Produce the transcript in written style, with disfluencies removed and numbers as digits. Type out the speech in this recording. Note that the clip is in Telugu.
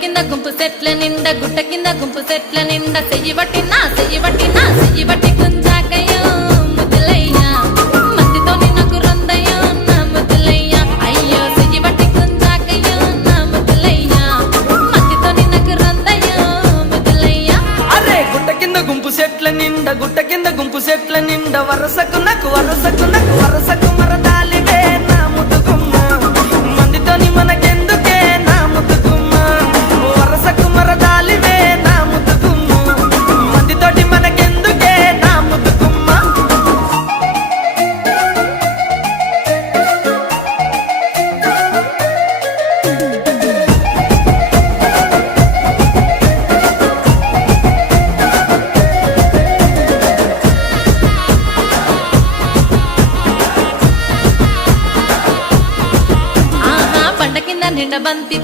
కింద గుంపు సెట్ల నిండా గుట్ట కింద గుంపు సెట్ల నిండా చెయ్యి బట్టి గుంజాకయ్యో ముద్దులయ్యా మందితో నాకు రొందయ్యో నా ముద్దులయ్యా అయ్యో చెయ్యి బట్టి గుంజాకయ్యో నా ముద్దులయ్యా మందితో నాకు రొందయ్యో ముద్దులయ్యా అరే గుట్ట కింద గుంపు సెట్ల నిండా వరసకు మరదాలివే నా ముద్దుగుమ్మ మందితోని మనకెందుకే నా ముద్దుగుమ్మ వరసకు మరదాలివే నా ముద్దుగుమ్మ మందితోటి మనకెందుకే నా ముద్దుగుమ్మ ఆహా పంట కింద నిండ బంతి